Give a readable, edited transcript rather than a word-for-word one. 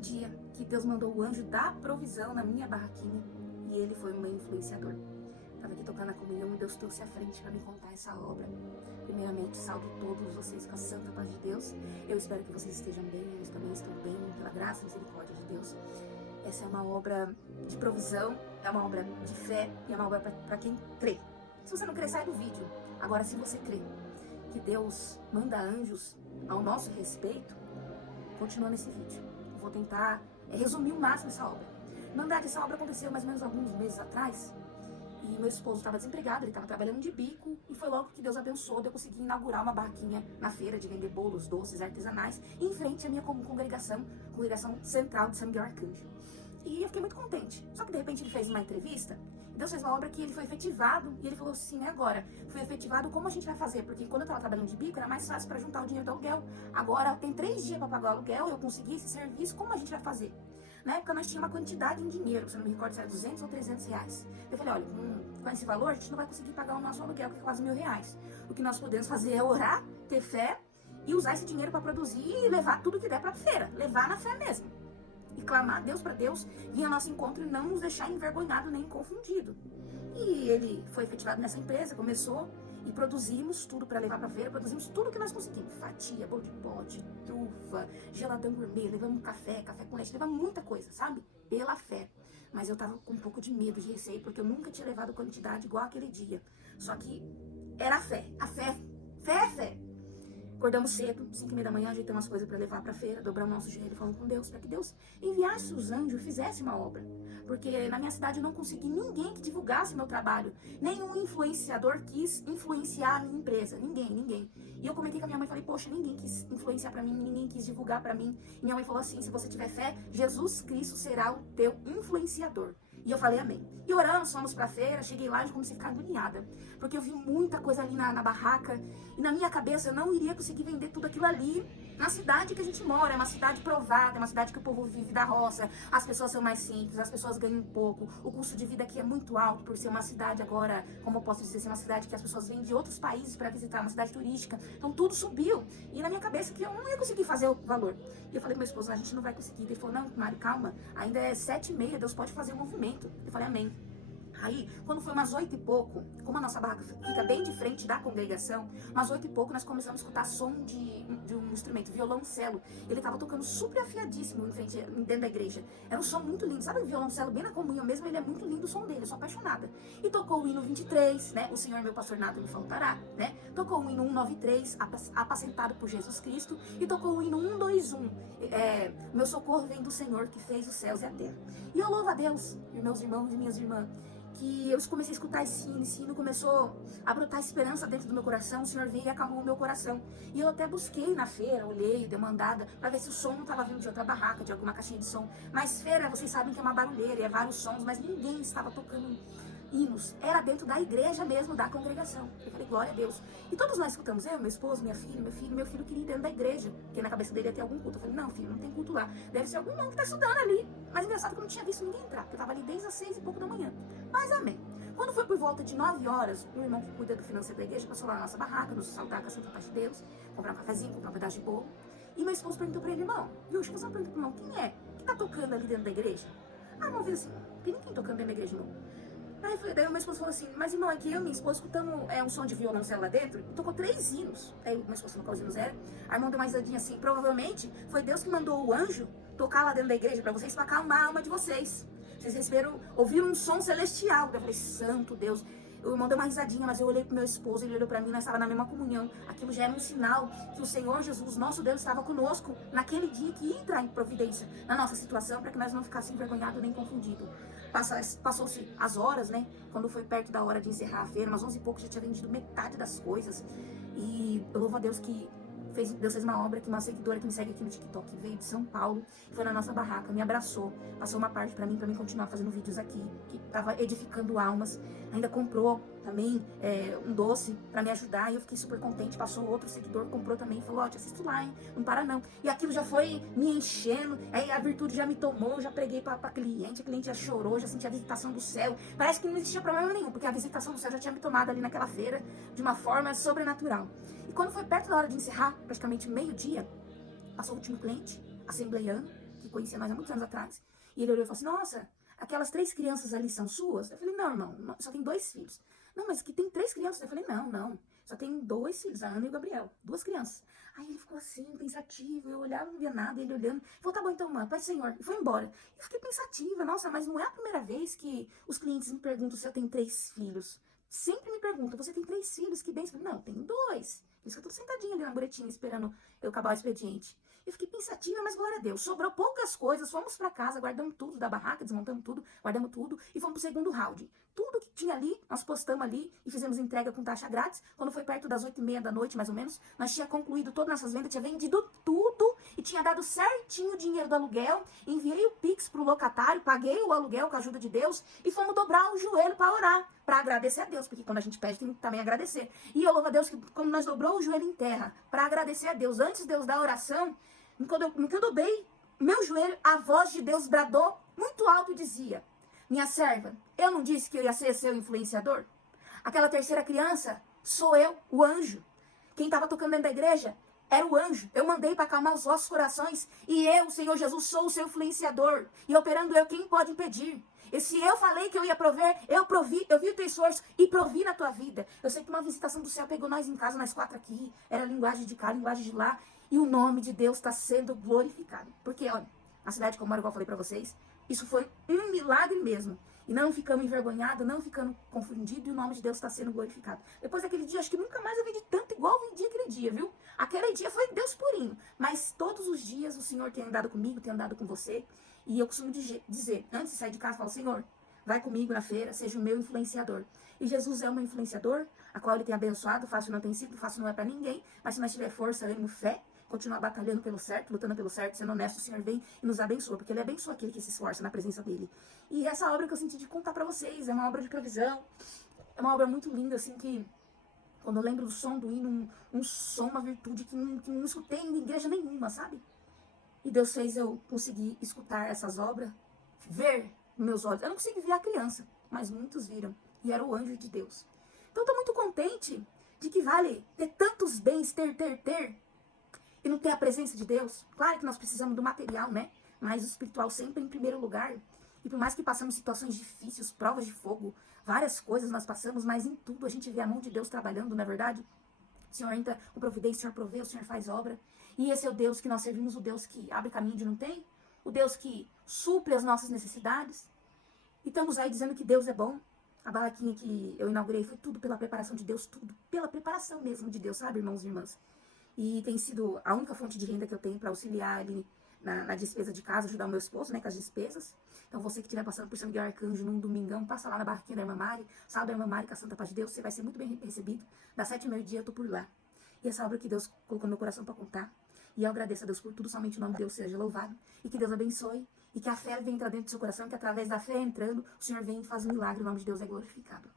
dia que Deus mandou o anjo da provisão na minha barraquinha e ele foi o meu influenciador. Estava aqui tocando a comunhão e Deus trouxe à frente para me contar essa obra. Primeiramente, salve todos vocês com a santa paz de Deus. Eu espero que vocês estejam bem, eu também estou bem, pela graça e misericórdia de Deus. Essa é uma obra de provisão, é uma obra de fé e é uma obra para quem crê. Se você não crê, sai do vídeo. Agora, se você crê que Deus manda anjos ao nosso respeito, continua nesse vídeo. Vou tentar resumir o máximo essa obra. Na verdade, essa obra aconteceu mais ou menos alguns meses atrás. E meu esposo estava desempregado, ele estava trabalhando de bico. E foi logo que Deus abençoou de eu conseguir inaugurar uma barraquinha na feira de vender bolos, doces, artesanais, em frente à minha congregação central de São Miguel Arcanjo. E eu fiquei muito contente. Só que de repente ele fez uma entrevista, e Deus fez uma obra que ele foi efetivado, e ele falou assim, agora, foi efetivado, como a gente vai fazer? Porque quando eu estava trabalhando de bico, era mais fácil para juntar o dinheiro do aluguel. Agora tem 3 dias para pagar o aluguel, eu consegui esse serviço, como a gente vai fazer? Na época nós tínhamos uma quantidade em dinheiro, se eu não me recordo se era 200 ou 300 reais. Eu falei, olha, com esse valor a gente não vai conseguir pagar o nosso aluguel, que é quase R$1.000. O que nós podemos fazer é orar, ter fé e usar esse dinheiro para produzir e levar tudo que der para a feira, levar na fé mesmo. E clamar a Deus para Deus vir ao nosso encontro e não nos deixar envergonhado nem confundido. E ele foi efetivado nessa empresa, começou e produzimos tudo para levar para a feira, produzimos tudo que nós conseguimos. Fatia, bolo de pote, trufa, geladão gourmet, levamos café com leite, levamos muita coisa, sabe? Pela fé. Mas eu tava com um pouco de medo, de receio, porque eu nunca tinha levado quantidade igual aquele dia. Só que era a fé. A fé é fé. Acordamos cedo, 5h30 da manhã, ajeitamos as coisas para levar para a feira, dobramos nosso joelho, falando com Deus, para que Deus enviasse os anjos e fizesse uma obra. Porque na minha cidade eu não consegui ninguém que divulgasse meu trabalho. Nenhum influenciador quis influenciar a minha empresa. Ninguém. E eu comentei com a minha mãe, falei, poxa, ninguém quis influenciar para mim, ninguém quis divulgar para mim. E minha mãe falou assim, se você tiver fé, Jesus Cristo será o teu influenciador. E eu falei amém. E oramos, fomos pra feira, cheguei lá e comecei a ficar agoniada. Porque eu vi muita coisa ali na barraca. E na minha cabeça eu não iria conseguir vender tudo aquilo ali na cidade que a gente mora. É uma cidade provada, é uma cidade que o povo vive da roça. As pessoas são mais simples, as pessoas ganham pouco. O custo de vida aqui é muito alto por ser uma cidade agora, como eu posso dizer, ser uma cidade que as pessoas vêm de outros países para visitar, uma cidade turística. Então tudo subiu. E na minha cabeça que eu não ia conseguir fazer o valor. E eu falei com meu esposo, a gente não vai conseguir. Ele falou, não, Mari, calma, ainda é 7h30, Deus pode fazer o movimento. Eu falei, amém. Aí, quando foi umas 8 e pouco, como a nossa barraca fica bem de frente da congregação, umas 8 e pouco nós começamos a escutar som de um instrumento, violoncelo. Ele tava tocando super afiadíssimo dentro da igreja. Era um som muito lindo, sabe o violoncelo bem na comunhão mesmo? Ele é muito lindo o som dele, eu sou apaixonada. E tocou o hino 23, né? O Senhor meu pastor nada me faltará, né? Tocou o hino 193, apacentado por Jesus Cristo. E tocou o hino 121, meu socorro vem do Senhor que fez os céus e a terra. E eu louvo a Deus, meus irmãos e minhas irmãs, que eu comecei a escutar esse hino começou a brotar esperança dentro do meu coração. O Senhor veio e acalmou o meu coração. E eu até busquei na feira, olhei, dei uma andada, para ver se o som não estava vindo de outra barraca, de alguma caixinha de som. Mas feira, vocês sabem que é uma barulheira, é vários sons, mas ninguém estava tocando hinos. Era dentro da igreja mesmo, da congregação. Eu falei, glória a Deus. E todos nós escutamos, eu, meu esposo, minha filha, meu filho queria ir dentro da igreja, porque na cabeça dele ia ter algum culto. Eu falei, não, filho, não tem culto lá. Deve ser algum irmão que está estudando ali. Mas engraçado que eu não tinha visto ninguém entrar, porque eu estava ali desde as 6 e pouco da manhã. Mas amém. Quando foi por volta de 9 horas, o irmão que cuida do financeiro da igreja passou lá na nossa barraca, nos saudar com a santa paz de Deus, comprar um cafezinho, comprar um pedaço de bolo. E meu esposo perguntou para ele, irmão, Yuxo, você perguntou pro irmão, quem é que tá tocando ali dentro da igreja? Ah, irmão, fez assim, tem ninguém tocando dentro da igreja, não. Daí o meu esposo falou assim, mas irmão, é que eu e minha esposa escutamos um som de violoncelo lá dentro e tocou 3 hinos. Aí o meu esposo falou qual os hinos eram. A irmã deu uma risadinha assim, provavelmente foi Deus que mandou o anjo tocar lá dentro da igreja para vocês, para acalmar a alma de vocês. Vocês ouviram um som celestial. Eu falei, santo Deus. O irmão deu uma risadinha, mas eu olhei pro meu esposo, ele olhou pra mim, nós estávamos na mesma comunhão. Aquilo já era um sinal que o Senhor Jesus, nosso Deus, estava conosco naquele dia que ia entrar em providência na nossa situação, para que nós não ficássemos envergonhados nem confundidos. Passou-se as horas, né? Quando foi perto da hora de encerrar a feira, umas 11 e pouco já tinha vendido metade das coisas. E eu louvo a Deus que Deus fez uma obra que uma seguidora que me segue aqui no TikTok veio de São Paulo, foi na nossa barraca, me abraçou, passou uma parte pra mim continuar fazendo vídeos aqui, que tava edificando almas, ainda comprou também um doce pra me ajudar, e eu fiquei super contente. Passou outro seguidor, comprou também, falou, ó, te assisto lá, hein, não para não. E aquilo já foi me enchendo, aí a virtude já me tomou, já preguei pra cliente, a cliente já chorou, já senti a visitação do céu. Parece que não existia problema nenhum, porque a visitação do céu já tinha me tomado ali naquela feira, de uma forma sobrenatural. E quando foi perto da hora de encerrar, praticamente meio-dia, passou o último cliente, assembleiano, que conhecia nós há muitos anos atrás. E ele olhou e falou assim, nossa, aquelas 3 crianças ali são suas? Eu falei, não, irmão, só tem 2 filhos. Não, mas que tem 3 crianças? Eu falei, não, só tem 2 filhos, a Ana e o Gabriel, 2 crianças. Aí ele ficou assim, pensativo, eu olhava, não via nada, ele olhando. Falou, tá bom então, mano, Pai Senhor. E foi embora. Eu fiquei pensativa, nossa, mas não é a primeira vez que os clientes me perguntam se eu tenho 3 filhos. Sempre me perguntam, você tem 3 filhos, que bem? Não, eu tenho 2. Por isso que eu tô sentadinha ali na muretinha, esperando eu acabar o expediente. Eu fiquei pensativa, mas glória a Deus. Sobrou poucas coisas, fomos pra casa, guardamos tudo da barraca, desmontamos tudo, guardamos tudo e fomos pro segundo round. Tudo que tinha ali, nós postamos ali e fizemos entrega com taxa grátis. Quando foi perto das 8h30 da noite, mais ou menos, nós tinha concluído todas as nossas vendas, tinha vendido tudo e tinha dado certinho o dinheiro do aluguel. Enviei o Pix pro locatário, paguei o aluguel com a ajuda de Deus e fomos dobrar o joelho para orar, para agradecer a Deus, porque quando a gente pede tem que também agradecer. E eu louvo a Deus que quando nós dobrou o joelho em terra para agradecer a Deus, antes de Deus dar a oração, quando eu dobrei meu joelho, a voz de Deus bradou muito alto e dizia, minha serva, eu não disse que eu ia ser seu influenciador? Aquela terceira criança sou eu, o anjo. Quem estava tocando dentro da igreja era o anjo. Eu mandei para acalmar os vossos corações e eu, Senhor Jesus, sou o seu influenciador. E operando eu, quem pode impedir? E se eu falei que eu ia prover, eu provi, eu vi o teu esforço e provi na tua vida. Eu sei que uma visitação do céu pegou nós em casa, nós 4 aqui. Era linguagem de cá, linguagem de lá. E o nome de Deus está sendo glorificado. Porque, olha, a cidade que eu moro, igual eu falei para vocês, isso foi um milagre mesmo. E não ficamos envergonhados, não ficando confundidos, e o nome de Deus está sendo glorificado. Depois daquele dia, acho que nunca mais eu vendi tanto igual eu vendi aquele dia, viu? Aquele dia foi Deus purinho. Mas todos os dias o Senhor tem andado comigo, tem andado com você. E eu costumo dizer, antes de sair de casa, eu falo, Senhor, vai comigo na feira, seja o meu influenciador. E Jesus é o meu influenciador, a qual Ele tem abençoado, fácil não tem sido, fácil não é para ninguém. Mas se nós tiver força, ânimo, fé, continuar batalhando pelo certo, lutando pelo certo, sendo honesto, o Senhor vem e nos abençoa, porque Ele abençoa aquele que se esforça na presença dEle. E essa obra que eu senti de contar pra vocês, é uma obra de provisão, é uma obra muito linda, assim, que quando eu lembro do som do hino, um som, uma virtude que não escutei em igreja nenhuma, sabe? E Deus fez eu conseguir escutar essas obras, ver com meus olhos. Eu não consegui ver a criança, mas muitos viram, e era o anjo de Deus. Então eu tô muito contente de que vale ter tantos bens, ter, e não ter a presença de Deus. Claro que nós precisamos do material, né? Mas o espiritual sempre em primeiro lugar. E por mais que passamos situações difíceis, provas de fogo, várias coisas nós passamos, mas em tudo a gente vê a mão de Deus trabalhando, não é verdade? O Senhor entra com providência, o Senhor provê, o Senhor faz obra. E esse é o Deus que nós servimos, o Deus que abre caminho onde não tem, o Deus que supre as nossas necessidades. E estamos aí dizendo que Deus é bom. A barraquinha que eu inaugurei foi tudo pela preparação de Deus, tudo pela preparação mesmo de Deus, sabe, irmãos e irmãs? E tem sido a única fonte de renda que eu tenho para auxiliar ele na despesa de casa, ajudar o meu esposo, né, com as despesas. Então você que estiver passando por São Miguel Arcanjo num domingão, passa lá na barraquinha da Irmã Mari, salve da Irmã Mari com a Santa Paz de Deus, você vai ser muito bem recebido. Das 7h30 ao meio-dia eu tô por lá. E essa obra que Deus colocou no meu coração para contar. E eu agradeço a Deus por tudo, somente o nome de Deus seja louvado. E que Deus abençoe. E que a fé venha entrar dentro do seu coração, que através da fé entrando, o Senhor vem e faz um milagre, o nome de Deus é glorificado.